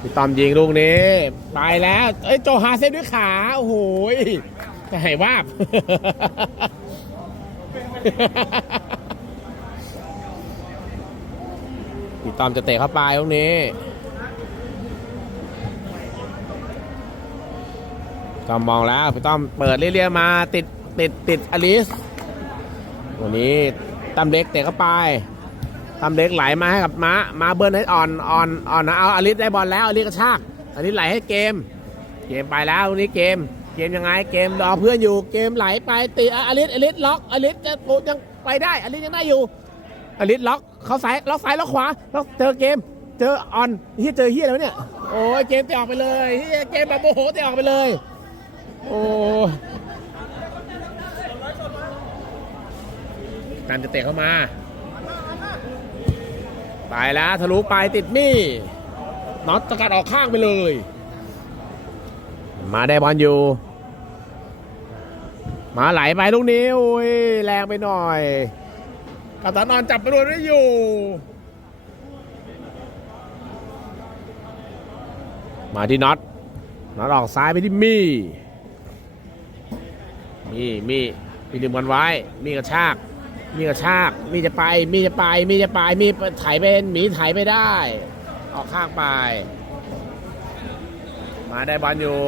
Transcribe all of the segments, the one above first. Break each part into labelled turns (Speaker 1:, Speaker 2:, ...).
Speaker 1: พี่ตอมยิงลูกนี้ ไปแล้ว เอ้ยโจฮาเซฟด้วยขา โอ้โหยจะให้วาบพี่ตอมจะเตะเข้าไปลูกนี้ตอมมองแล้วพี่ต้อมเปิดเรียๆมาติดติดติดอลิส วันนี้ตั้มเล็กเตะเข้าไป ตั้มเล็กไหลมาให้กับม้าม้าเบิร์นให้อ่อนอ่อนอ่อนนะเอาอลิสได้บอลแล้วอลิสกระชากอลิสไหลให้เกม เกมไปแล้ววันนี้เกม เกมยังไงเกมรอเพื่อนอยู่เกมไหลไปตีออลิสอลิสล็อกอลิสจะยังไปได้อลิสยังได้อยู่อลิสล็อกเขาซ้ายล็อกซ้ายล็อกขวาล็อกเจอเกม เจอออนเฮียเจอเฮียแล้วเนี่ยโอ้ยเกมเตะออกไปเลยเฮียเกมแบบโมโหเตะออกไปเลย โอ้การจะเตะเข้ามา ไปแล้วทะลุไปติดมี่น็อตสกัดออกข้างไปเลย มาได้บอลอยู่ มาไหลไปลูกนี้โอ้ยแรงไปหน่อยกัปตันนอนจับไปโดนไม่อยู่ มาที่น็อตน็อตออกซ้ายไปที่มี่มี่มี่มีดึงบอลไว้ มีกระชาก มีกระชาก มีจะไป มีจะไป มีจะไป มีไถเป็นหมีไถไม่ได้ ออกข้างไป มาได้บอลอยู่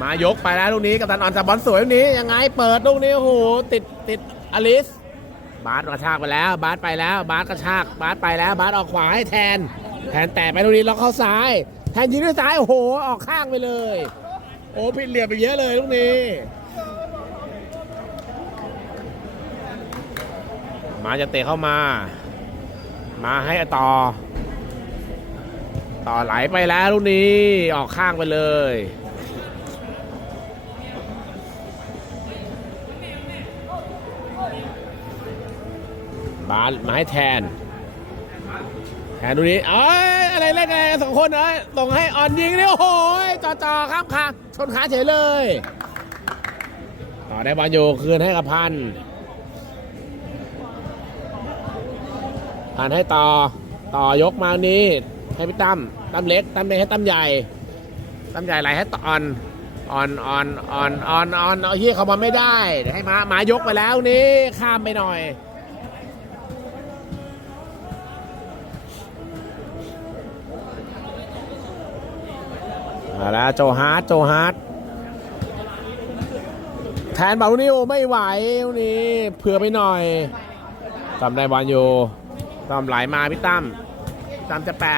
Speaker 1: มายกไปแล้วลูกนี้กับตันออนจับบอลสวยลูกนี้ยังไงเปิดลูกนี้โอ้โหติดติดอลิส บาสกระชากไปแล้ว บาสไปแล้ว บาสกระชาก บาสไปแล้ว บาสออกขวาให้แทน แทนแต่ไปลูกนี้ล็อกเข้าซ้าย แทนยิงด้วยซ้ายโอ้โหออกข้างไปเลย โอ้ผิดเหลี่ยมไปเยอะเลยลูกนี้ มาจะเตะเข้ามา มาให้ต่อ ต่อไหลไปแล้วลูกนี้ออกข้างไปเลยบาสมาให้แทน แทนดูนี้เอ้ยอะไรเล่นอะไงสองคนเอ้ยส่งให้อ่อนยิงนี่โอ้โหจ่อจ่อๆข้ามคางชนขาเฉยเลย ต่อได้บอลอยู่คืนให้กับพันธ์ พันให้ต่อต่อยกมานี้ให้พี่ตั้มตั้มเล็กตั้มเล็กให้ตั้มใหญ่ตั้มใหญ่ไหลให้ต่ออ่อนอ่อนอ่อนอ่อนอ่อนอ่อนเฮียเขามาไม่ได้เดี๋ยวให้มามายกไปแล้วนี่ข้ามไปหน่อยมาแล้วโจฮาร์ดโจฮาร์ดแทนบอลลูกนี้โอไม่ไหวนี้เผื่อไปหน่อยตำได้บอลอยู่ ตำไหลมาพี่ตั้มตั้มจะแปะ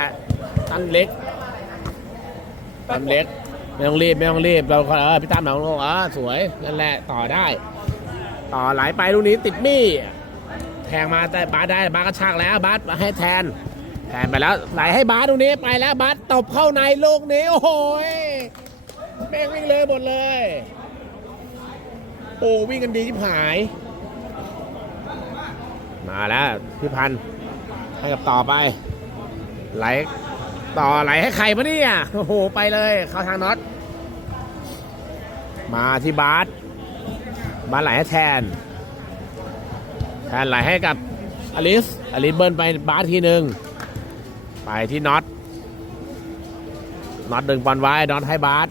Speaker 1: ตั้มเล็กตั้มเล็ก ไม่ต้องรีบไม่ต้องรีบเราเออพี่ตั้มเราเออสวยนั่นแหละต่อได้ ต่อไหลไปลูกนี้ติดมี่แทงมาแต่บาสได้บาสกระชากแล้วบาสให้แทน แทนไปแล้วไหลให้บาสตรงนี้ไปแล้วบาสตบเข้าในลูกนี้โอ้โหยแม่งวิ่งเลยหมดเลย โอ้วิ่งกันดีชิบหาย มาแล้วพี่พันธ์ ให้กับต่อไป ไหลต่อไหลให้ใครปะเนี่ย โอ้โห ไปเลย เข้าทางน็อต มาที่บาสบาสไหลให้แทน แทนไหลให้กับอลิส อลิสเบิร์นไปบาสทีหนึ่ง ไปที่น็อต น็อตดึงบอลไว้ น็อตให้บาส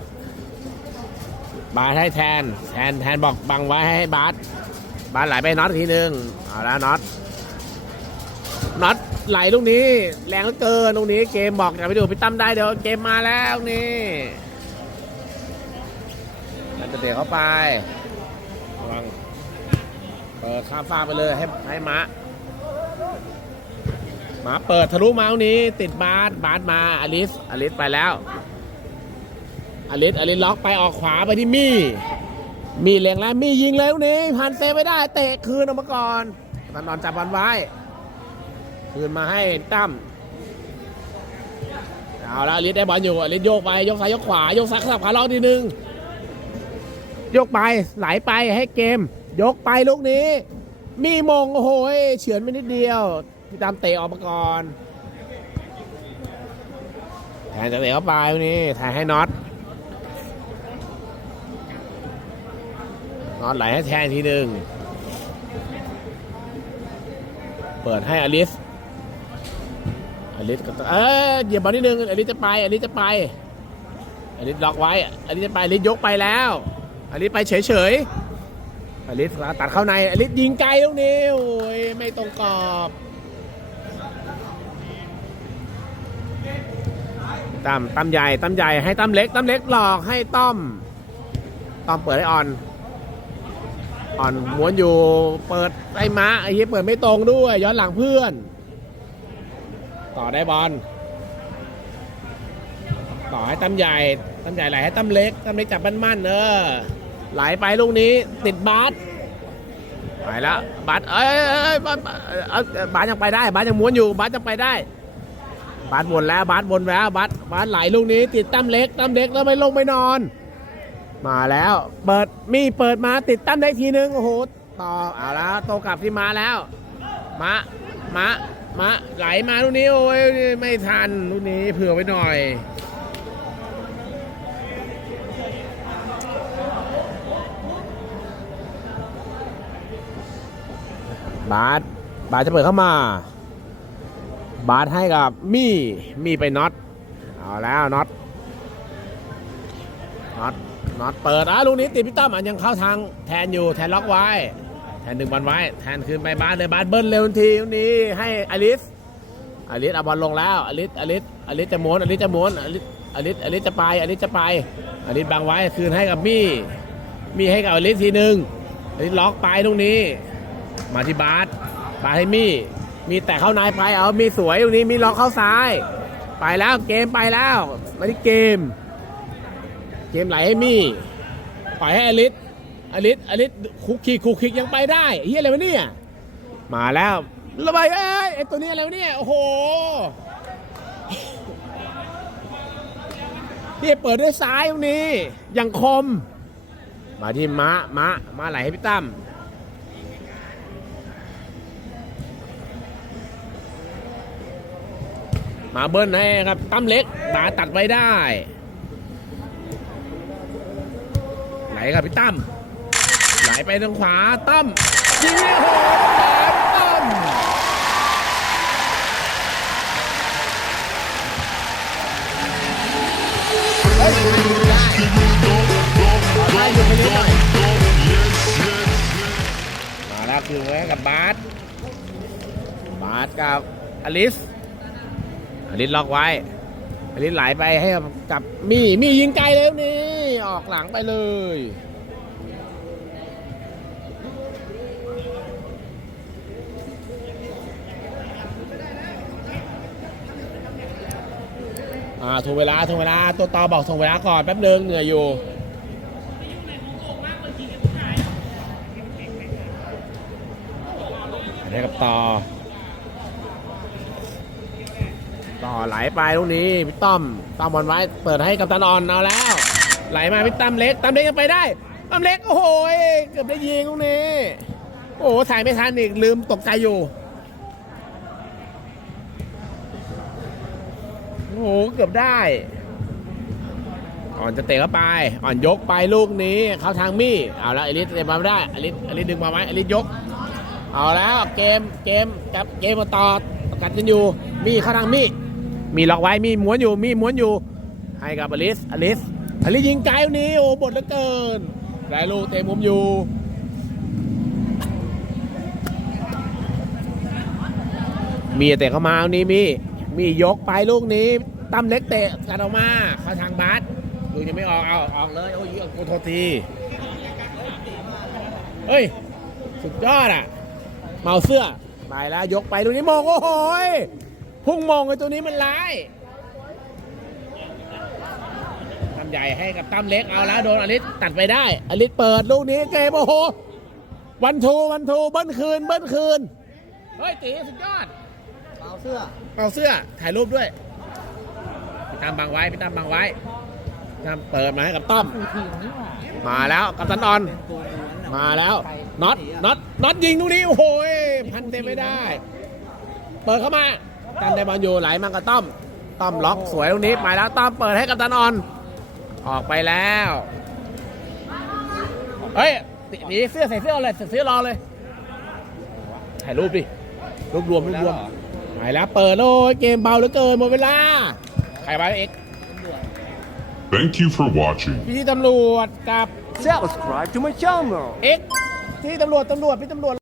Speaker 1: บาสให้แทน แทนแทนบอกบังไว้ให้บาสบาสไหลไปน็อตทีหนึ่งเอาแล้วน็อตน็อต ไหลลูกนี้ แรงเหลือเกินลูกนี้เกมบอกอย่าไปดูพี่ตั้มได้เดี๋ยวเกมมาแล้วนี่มันจะเตะเข้าไประวังเปิดข้ามฟ้าไปเลยให้ให้มะหมาเปิดทะลุมาตรงนี้ ติดบาสบาสมาอลิสอลิสไปแล้วอลิสอลิสล็อกไปออกขวาไปที่มี่มีแรงแล้วมียิงเลยตรงนี้พันเซฟไม่ได้ เตะคืนออกมาก่อนตอนนอนจับบอลไว้ คืนมาให้ตั้มเอาแล้วลิสได้บอลอยู่ลิสโยกไปยกซ้ายยกขวายกซ้ายขับขาล็อกทีนึงยกไปไหลไปให้เกม ยกไปลูกนี้ มีมงโอ้โหเฉือนไปนิดเดียวพี่ตามเตะออกมาก่อนแทนจะเตะเข้าไปนนี้แทนให้น็อตน็อตไหลให้แทนทีหนึ่งเปิดให้อลิส อลิสก็ต้องเออเหยียบบอลนิดนึงอลิสจะไปอลิสจะไปอลิสล็อกไว้อลิสจะไปอลิสยกไปแล้วอลิสไปเฉยเฉยๆอลิสตัดเข้าในอลิสยิงไกลลูกนี้โอ้ยไม่ตรงกรอบตั้มตั้มใหญ่ตั้มใหญ่ให้ตั้มเล็กตั้มเล็กหลอกให้ต้อมต้อมเปิดให้ออนอ่อนม้วนอยู่เปิดไอ้ม้าไอ้เหี้ยเปิดไม่ตรงด้วย ย้อนหลังเพื่อน ต่อได้บอลต่อให้ตั้มใหญ่ตั้มใหญ่ไหลให้ตั้มเล็กตั้มเล็กจับมั่นๆเออไหลไปลูกนี้ติดบาสไปแล้วบาสเอ้ยบาสบาสยังไปได้บาสยังม้วนอยู่บาสยังไปได้ บาสวนแล้วบาสวนแล้วบาสบาสไหลลูกนี้ ติดตั้มเล็กตั้มเล็กแล้วไม่ลงไม่นอน มาแล้ว เปิดมีเปิดมาติดตั้มได้ทีนึงโอ้โหต่อเอาแล้วโตกลับที่มาแล้ว มามา มาไหลมาลูกนี้โอ้ยไม่ทันลูกนี้เผื่อไว้หน่อย บาสบาสจะเปิดเข้ามา บาสให้กับมี่มี่ไปน็อตเอาแล้วน็อตน็อตน็อตเปิดอะลูกนี้ติดพี่ตั้มอะยังเข้าทางแทนอยู่แทนล็อกไว้ นดึงบอลไว้ แทนคืนไปบาสเลยบาสเบิ้ลเร็วทันทีนี้ให้อลิสอลิสเอาบอลลงแล้วอลิสอลิสอลิสจะม้วนอลิสจะม้วนอลิสอลิสอลิสจะไปอลิสจะไปอลิสบังไว้คืนให้กับมี่มี่ให้กับอลิสทีหนึ่งอลิสล็อกไปลูกนี้ มาที่บาสบาสให้มี่มีแต่เข้าในไปเอามีสวยตรงนี้มีล็อกเข้าซ้าย ไปแล้วเกมไปแล้วมาที่เกม เกมไหลให้มี่ปล่อยให้อลิส อลิสอลิสคุกคีคุกคิกยังไปได้เฮียอะไรวะเนี่ยมาแล้วระบายเอ้ยไอตัวนี้อะไรวะเนี่ยโอ้โหนี่เปิดด้วยซ้ายตรงนี้ยังคม มาที่มะมะมาไหลให้พี่ตั้มมาเบิ้ลให้ครับตั้มเล็กบาตัดไว้ได้ ไหลกับพี่ตั้ม ไหลไปทางขวาตั้มยิงโอ้โหตั้มเฮ้ยได้ขอให้หยุดไปนิดหน่อยมาแล้วคือไว้กับบาสบาสกับอลิสอลิสล็อกไว้อลิสไหลไปให้กับมี่มี่ยิงไกลแล้วนี่ออกหลังไปเลย อ่าถ่วงเวลาถ่วงเวลา ตัวต่อบอกถ่วงเวลาก่อนแป๊บนึงเหนื่อยอยู่ให้กับต่อ ต่อไหลไปลูกนี้พี่ต้อมต้อมบอลไว้ เปิดให้กับตันออนเอาแล้ว ไหลมาพี่ตั้มเล็กตั้มเล็กยังไปได้ตั้มเล็กโอ้โหเกือบได้ยิงลูกนี้ โอ้โหถ่ายไม่ทันอีกลืมตกใจอยู่ โอ้โหเกือบได้ อ่อนจะเตะเข้าไป อ่อนยกไปลูกนี้ เข้าทางมี่เอาแล้วอลิสเตะมาไม่ได้อลิสอลิสดึงมาไหมอลิสยก เอาแล้วเกมเกมกับเกมมาต่อประกันกันอยู่มี่เข้าทางมี่มีล็อกไว้มีม้วนอยู่มีม้วนอยู่ ให้กับอลิสอลิสอลิสยิงไกลนี้โอ้บทเหลือเกินได้ลูกเตะมุมอยู่มีเตะเข้ามาลูกนี้มี มียกไปลูกนี้ตั้มเล็กเตะกันออกมาเข้าทางบาสลูกยังไม่ออกเอาออกเลยโอ้ยกูโทษทีเฮ้ย สุดยอดอะ เมาเสื้อไปแล้วยกไปตัวนี้มองโอ้โหพุ่งมองไอ้ตัวนี้มันร้ายตั้มใหญ่ให้กับตั้มเล็กเอาแล้วโดนอลิสตัดไปได้ อลิสเปิดลูกนี้เกมโอ้โหวันทูวันทูเบิ้ลคืนเบิ้ลคืน เฮ้ยตีสุดยอด
Speaker 2: เอาเสื้อ
Speaker 1: เอาเสื้อถ่ายรูปด้วยพี่ตั้มบังไว้พี่ตั้มบังไว้ตั้มเปิดมาให้กับต้อม
Speaker 2: กูทีมนี่หว่า
Speaker 1: มาแล้วกับตันออน
Speaker 2: เป็นตัวม้วนอะ
Speaker 1: มาแล้ว
Speaker 2: ไป
Speaker 1: น็อตน็อตน็อตยิงตรงนี้โอ้โหยพันเต็มไม่ได้ เปิดเข้ามาตันไดบอลอยู่ไหลมากับต้อมต้อมล็อกสวยตรงนี้ไปแล้วต้อมเปิดให้กับตันออน ออกไปแล้วเฮ้ยหนีเสื้อใส่เสื้อเลยใส่เสื้อรอเลยถ่ายรูปดิรูปรวมรูปรวมเอ ไปแล้วเปิดเลยเกมเบาเหลือเกินหมดเวลา ใครไปเอ็ก
Speaker 3: Thank you for watching.
Speaker 1: พี่ตำรวจกับ
Speaker 2: Subscribe to my channel
Speaker 1: เอ็ก ที่ตำรวจตำรวจพี่ตำรวจ